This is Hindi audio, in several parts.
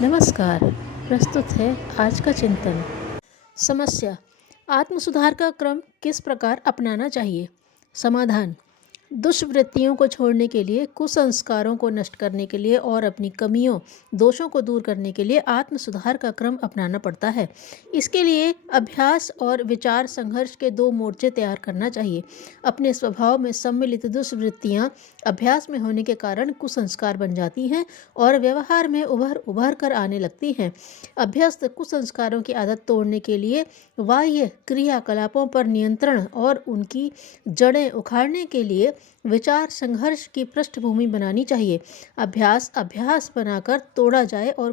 नमस्कार। प्रस्तुत है आज का चिंतन। समस्या: आत्म सुधार का क्रम किस प्रकार अपनाना चाहिए? समाधान: दुष्वृत्तियों को छोड़ने के लिए, कुसंस्कारों को नष्ट करने के लिए और अपनी कमियों दोषों को दूर करने के लिए आत्म सुधार का क्रम अपनाना पड़ता है। इसके लिए अभ्यास और विचार संघर्ष के दो मोर्चे तैयार करना चाहिए। अपने स्वभाव में सम्मिलित दुष्वृत्तियाँ अभ्यास में होने के कारण कुसंस्कार बन जाती हैं और व्यवहार में उभर कर आने लगती हैं। अभ्यस्त कुसंस्कारों की आदत तोड़ने के लिए बाह्य क्रियाकलापों पर नियंत्रण और उनकी जड़ें उखाड़ने के लिए विचार संघर्ष की पृष्ठभूमि बनानी चाहिए। अभ्यास बनाकर तोड़ा जाए और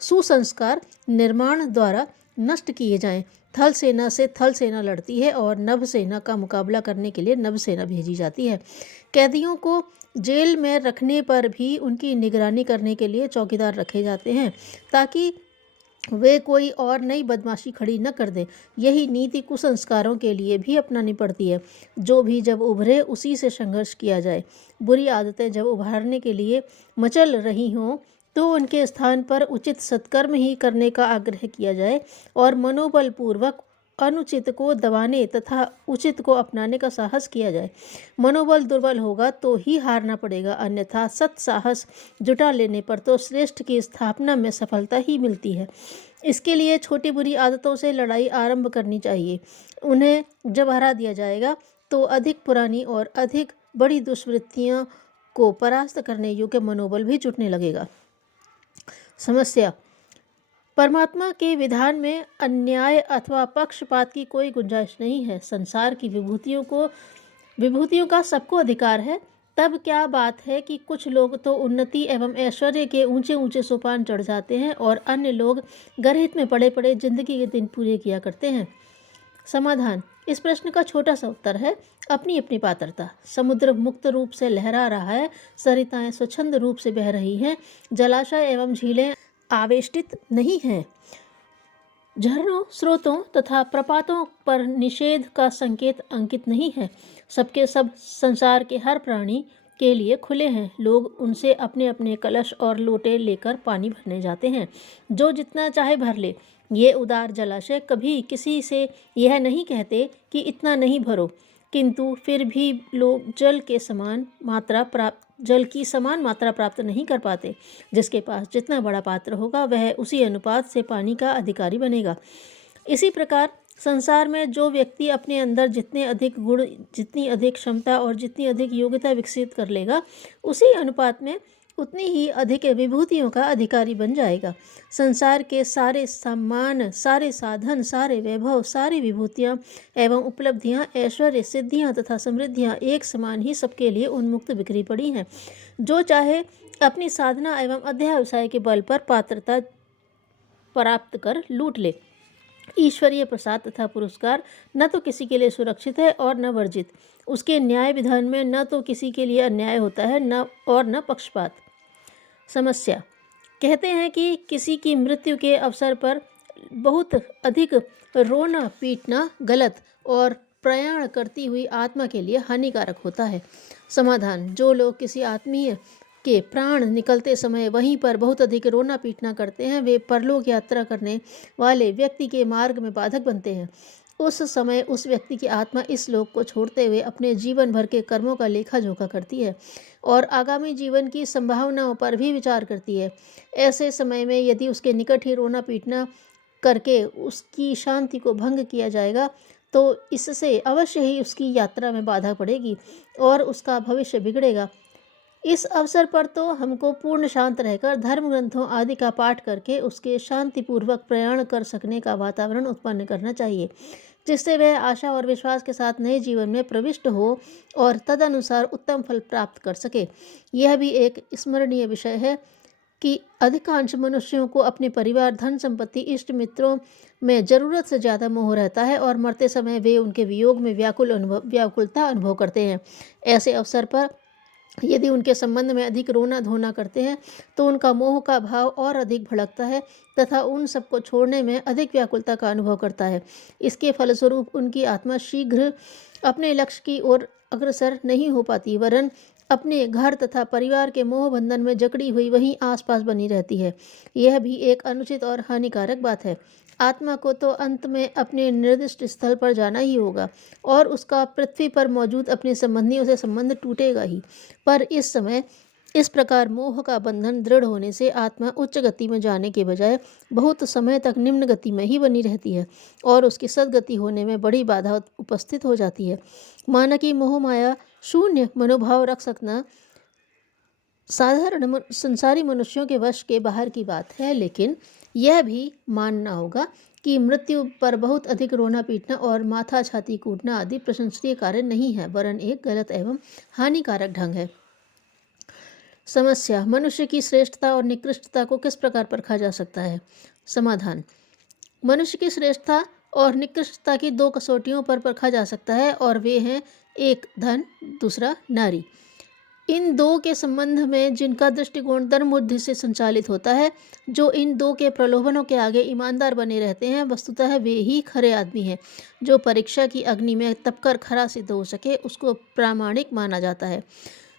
सुसंस्कार निर्माण द्वारा नष्ट किए जाएं। थल सेना से थल सेना लड़ती है और नभ सेना का मुकाबला करने के लिए नभ सेना भेजी जाती है। कैदियों को जेल में रखने पर भी उनकी निगरानी करने के लिए चौकीदार रखे जाते हैं ताकि वे कोई और नई बदमाशी खड़ी न कर दें। यही नीति कुसंस्कारों के लिए भी अपनानी पड़ती है। जो भी जब उभरे उसी से संघर्ष किया जाए। बुरी आदतें जब उभारने के लिए मचल रही हों तो उनके स्थान पर उचित सत्कर्म ही करने का आग्रह किया जाए और मनोबलपूर्वक अनुचित को दबाने तथा उचित को अपनाने का साहस किया जाए। मनोबल दुर्बल होगा तो ही हारना पड़ेगा, अन्यथा सत्साहस जुटा लेने पर तो श्रेष्ठ की स्थापना में सफलता ही मिलती है। इसके लिए छोटी बुरी आदतों से लड़ाई आरंभ करनी चाहिए। उन्हें जब हरा दिया जाएगा तो अधिक पुरानी और अधिक बड़ी दुष्वृत्तियों को परास्त करने योग्य मनोबल भी जुटने लगेगा। समस्या: परमात्मा के विधान में अन्याय अथवा पक्षपात की कोई गुंजाइश नहीं है। संसार की विभूतियों का सबको अधिकार है। तब क्या बात है कि कुछ लोग तो उन्नति एवं ऐश्वर्य के ऊंचे ऊंचे सोपान चढ़ जाते हैं और अन्य लोग गर्हित में पड़े पड़े जिंदगी के दिन पूरे किया करते हैं। समाधान: इस प्रश्न का छोटा सा उत्तर है अपनी अपनी पात्रता। समुद्र मुक्त रूप से लहरा रहा है, सरिताएं स्वच्छंद रूप से बह रही हैं, जलाशय एवं झीलें आवेष्टित नहीं हैं, झरनों, स्रोतों तथा प्रपातों पर निषेध का संकेत अंकित नहीं है। सबके सब संसार के हर प्राणी के लिए खुले हैं। लोग उनसे अपने अपने कलश और लोटे लेकर पानी भरने जाते हैं। जो जितना चाहे भर ले। ये उदार जलाशय कभी किसी से यह नहीं कहते कि इतना नहीं भरो, किंतु फिर भी लोग जल की समान मात्रा प्राप्त नहीं कर पाते। जिसके पास जितना बड़ा पात्र होगा वह उसी अनुपात से पानी का अधिकारी बनेगा। इसी प्रकार संसार में जो व्यक्ति अपने अंदर जितने अधिक गुण, जितनी अधिक क्षमता और जितनी अधिक योग्यता विकसित कर लेगा, उसी अनुपात में उतनी ही अधिक विभूतियों का अधिकारी बन जाएगा। संसार के सारे सम्मान, सारे साधन, सारे वैभव, सारी विभूतियाँ एवं उपलब्धियाँ, ऐश्वर्य, सिद्धियाँ तथा समृद्धियाँ एक समान ही सबके लिए उन्मुक्त बिखरी पड़ी हैं। जो चाहे अपनी साधना एवं अध्यावसाय के बल पर पात्रता प्राप्त कर लूट ले। ईश्वरीय प्रसाद तथा पुरस्कार न तो किसी के लिए सुरक्षित है और न वर्जित। उसके न्याय विधान में न तो किसी के लिए अन्याय होता है न पक्षपात। समस्या: कहते हैं कि किसी की मृत्यु के अवसर पर बहुत अधिक रोना पीटना गलत और प्रयाण करती हुई आत्मा के लिए हानिकारक होता है। समाधान: जो लोग किसी आत्मीय के प्राण निकलते समय वहीं पर बहुत अधिक रोना पीटना करते हैं, वे परलोक यात्रा करने वाले व्यक्ति के मार्ग में बाधक बनते हैं। उस समय उस व्यक्ति की आत्मा इस लोक को छोड़ते हुए अपने जीवन भर के कर्मों का लेखा जोखा करती है और आगामी जीवन की संभावनाओं पर भी विचार करती है। ऐसे समय में यदि उसके निकट ही रोना पीटना करके उसकी शांति को भंग किया जाएगा तो इससे अवश्य ही उसकी यात्रा में बाधा पड़ेगी और उसका भविष्य बिगड़ेगा। इस अवसर पर तो हमको पूर्ण शांत रहकर धर्म ग्रंथों आदि का पाठ करके उसके शांतिपूर्वक प्रयाण कर सकने का वातावरण उत्पन्न करना चाहिए, जिससे वह आशा और विश्वास के साथ नए जीवन में प्रविष्ट हो और तदनुसार उत्तम फल प्राप्त कर सके। यह भी एक स्मरणीय विषय है कि अधिकांश मनुष्यों को अपने परिवार, धन संपत्ति, इष्ट मित्रों में जरूरत से ज़्यादा मोह रहता है और मरते समय वे उनके वियोग में व्याकुलता अनुभव करते हैं। ऐसे अवसर पर यदि उनके संबंध में अधिक रोना धोना करते हैं तो उनका मोह का भाव और अधिक भड़कता है तथा उन सबको छोड़ने में अधिक व्याकुलता का अनुभव करता है। इसके फलस्वरूप उनकी आत्मा शीघ्र अपने लक्ष्य की ओर अग्रसर नहीं हो पाती, वरन अपने घर तथा परिवार के मोह बंधन में जकड़ी हुई वहीं आसपास बनी रहती है। यह भी एक अनुचित और हानिकारक बात है। आत्मा को तो अंत में अपने निर्दिष्ट स्थल पर जाना ही होगा और उसका पृथ्वी पर मौजूद अपने संबंधियों से संबंध टूटेगा ही। पर इस समय इस प्रकार मोह का बंधन दृढ़ होने से आत्मा उच्च गति में जाने के बजाय बहुत समय तक निम्न गति में ही बनी रहती है और उसकी सद्गति होने में बड़ी बाधा उपस्थित हो जाती है। माना कि मोह माया शून्य मनोभाव रख सकना साधारण संसारी मनुष्यों के वश के बाहर की बात है, लेकिन यह भी मानना होगा कि मृत्यु पर बहुत अधिक रोना पीटना और माथा छाती कूटना आदि प्रशंसनीय कार्य नहीं है, वरन एक गलत एवं हानिकारक ढंग है। समस्या: मनुष्य की श्रेष्ठता और निकृष्टता को किस प्रकार परखा जा सकता है? समाधान: मनुष्य की श्रेष्ठता और निकृष्टता की दो कसौटियों पर परखा जा सकता है और वे हैं, एक धन, दूसरा नारी। इन दो के संबंध में जिनका दृष्टिकोण धर्म बुद्धि से संचालित होता है, जो इन दो के प्रलोभनों के आगे ईमानदार बने रहते हैं, वस्तुतः वे ही खरे आदमी हैं। जो परीक्षा की अग्नि में तपकर खरा सिद्ध हो सके उसको प्रामाणिक माना जाता है।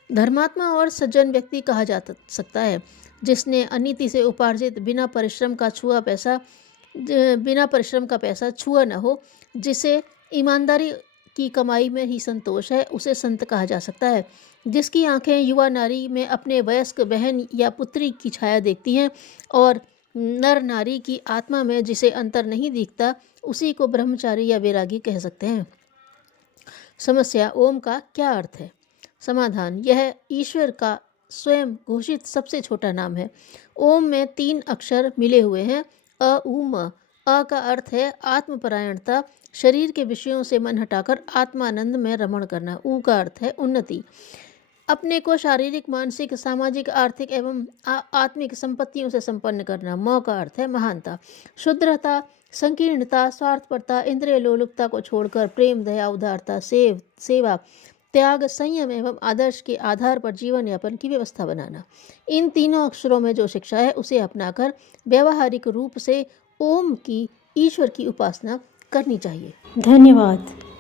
धर्मात्मा और सज्जन व्यक्ति कहा जा सकता है जिसने अनीति से उपार्जित बिना परिश्रम का पैसा छुआ न हो, जिसे ईमानदारी की कमाई में ही संतोष है, उसे संत कहा जा सकता है। जिसकी आंखें युवा नारी में अपने वयस्क बहन या पुत्री की छाया देखती हैं और नर नारी की आत्मा में जिसे अंतर नहीं दिखता, उसी को ब्रह्मचारी या वैरागी कह सकते हैं। समस्या: ओम का क्या अर्थ है? समाधान: यह ईश्वर का स्वयं घोषित सबसे छोटा नाम है। ओम में 3 अक्षर मिले हुए हैं, अ उ म। अ का अर्थ है आत्मपरायणता, शरीर के विषयों से मन हटाकर आत्मानंद में रमण करना। उ का अर्थ है उन्नति, अपने को शारीरिक, मानसिक, सामाजिक, आर्थिक एवं आत्मिक संपत्तियों से संपन्न करना। म का अर्थ है महानता, शुद्धता, संकीर्णता, स्वार्थपरता, इंद्रिय लोलुपता को छोड़कर प्रेम, दया, उदारता, सेवा, त्याग, संयम एवं आदर्श के आधार पर जीवन यापन की व्यवस्था बनाना। इन तीनों अक्षरों में जो शिक्षा है उसे अपनाकर व्यावहारिक रूप से ओम की, ईश्वर की उपासना करनी चाहिए। धन्यवाद।